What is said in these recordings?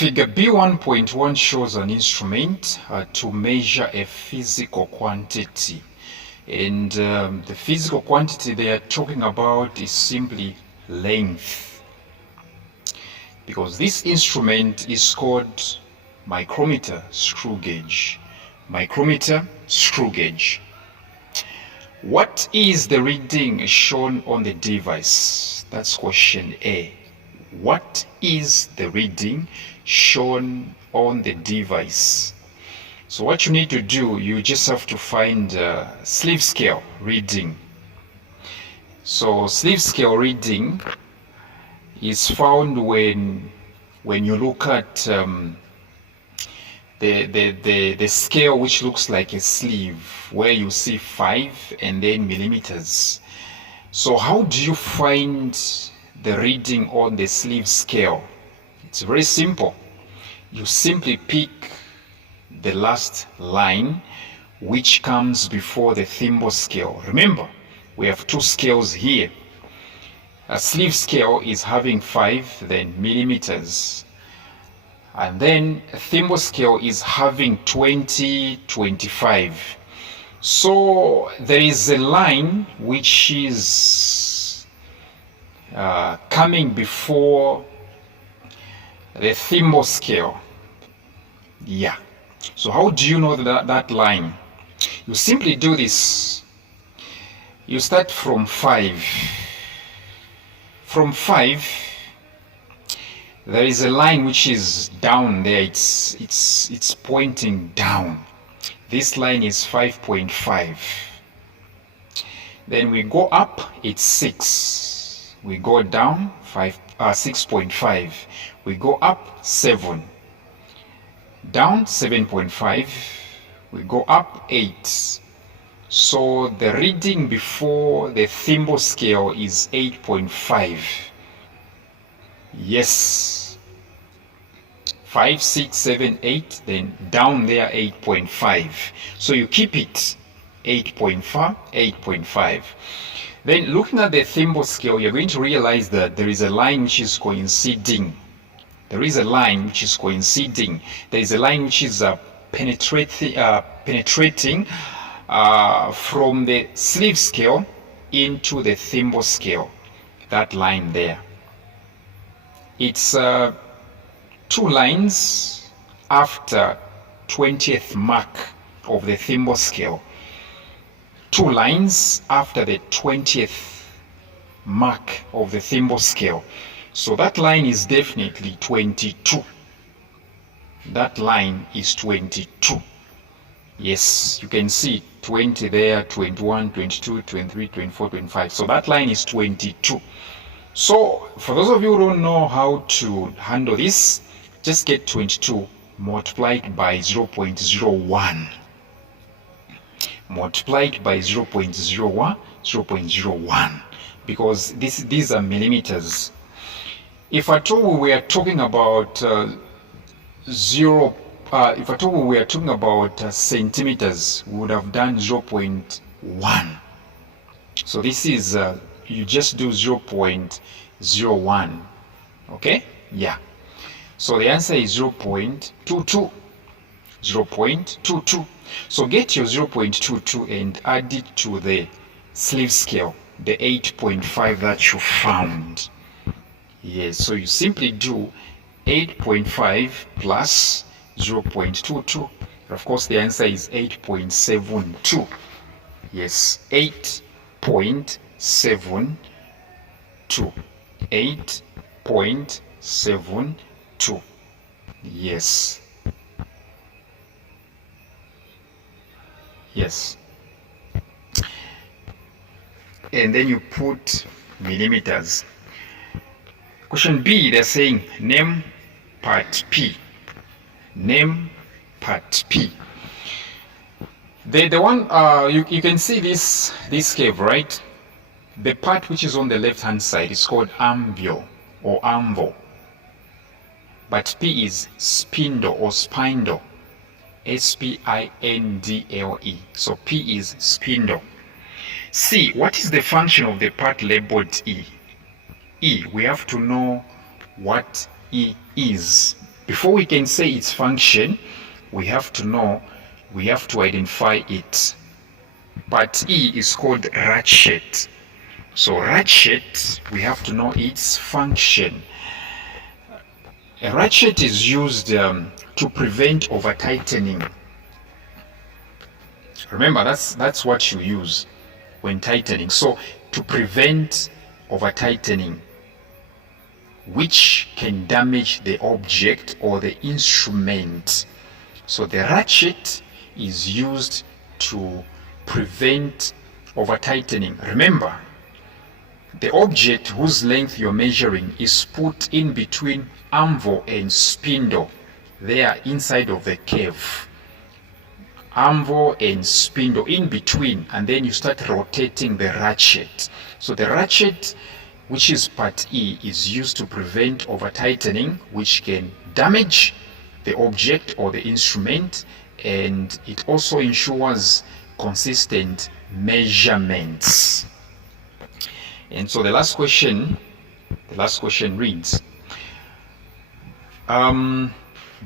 Figure B1.1 shows an instrument to measure a physical quantity. And the physical quantity they are talking about is simply length. Because this instrument is called Micrometer Screw Gauge. Micrometer Screw Gauge. What is the reading shown on the device? That's question A. What is the reading shown on the device? So what you need to do, you just have to find sleeve scale reading. So sleeve scale reading is found when you look at the scale which looks like a sleeve, where you see 5 and then millimeters. So how do you find the reading on the sleeve scale? It's very simple. You simply pick the last line which comes before the thimble scale. Remember, we have two scales here. A sleeve scale is having 5, then millimeters. And then a thimble scale is having 20, 25. So there is a line which is coming before the thimble scale. Yeah. So how do you know that line? You simply do this. You start from 5. From 5, there is a line which is down there. It's pointing down. This line is 5.5. Then we go up, it's 6. We go down 6.5. We go up 7. Down 7.5. We go up 8. So the reading before the thimble scale is 8.5. Yes. 5, 6, 7, 8. Then down there 8.5. So you keep it 8.5, 8.5. Then looking at the thimble scale, you're going to realize that there is a line which is coinciding. There is a line which is coinciding. There is a line which is penetrating from the sleeve scale into the thimble scale. That line there. It's 2 lines after 20th mark of the thimble scale. 2 lines after the 20th mark of the thimble scale. So that line is definitely 22. That line is 22. Yes, you can see 20 there, 21, 22, 23, 24, 25. So that line is 22. So for those of you who don't know how to handle this, just get 22 multiplied by 0.01. Multiplied by 0.01, because these are millimeters. If at all we are talking about centimeters, we would have done 0.1. So this is you just do 0.01. Okay? Yeah. So the answer is 0.22. 0.22. So get your 0.22 and add it to the sleeve scale, the 8.5 that you found. Yes, so you simply do 8.5 plus 0.22. Of course, the answer is 8.72. Yes, 8.72. 8.72. Yes. Yes. And then you put millimeters. Question B, they're saying name part P. Name part P. The one you can see this cave, right? The part which is on the left hand side is called anvil or anvil. But P is spindle or spindle. S-P-I-N-D-L-E. So P is spindle. C, what is the function of the part labeled E? E, we have to know what E is before we can say its function, we have to identify it. Part E is called ratchet. So ratchet, we have to know its function. A ratchet is used to prevent over tightening. Remember, that's what you use when tightening. So to prevent over tightening, which can damage the object or the instrument. So the ratchet is used to prevent over tightening. Remember, the object whose length you're measuring is put in between anvil and spindle. They are inside of the curve. Anvil and spindle in between, and then you start rotating the ratchet. So the ratchet, which is part E, is used to prevent over tightening, which can damage the object or the instrument, and it also ensures consistent measurements. And so the last question reads,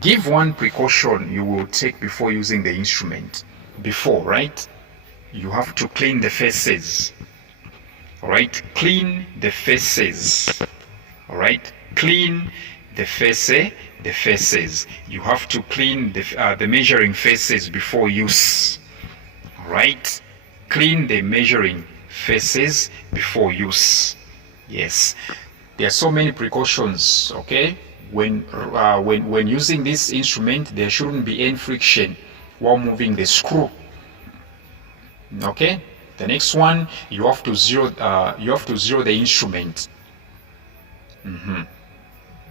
give one precaution you will take before using the instrument. Before, right? You have to clean the faces. All right? Clean the faces. All right? Clean the faces. You have to clean the measuring faces before use. All right? Clean the measuring faces before use. Yes. There are so many precautions, okay? When using this instrument, there shouldn't be any friction while moving the screw. Okay. The next one, you have to zero the instrument.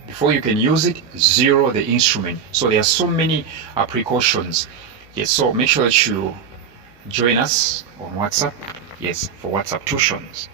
Before you can use it, zero the instrument. So there are so many precautions. Yes. So make sure that you join us on WhatsApp. Yes, for WhatsApp tuitions.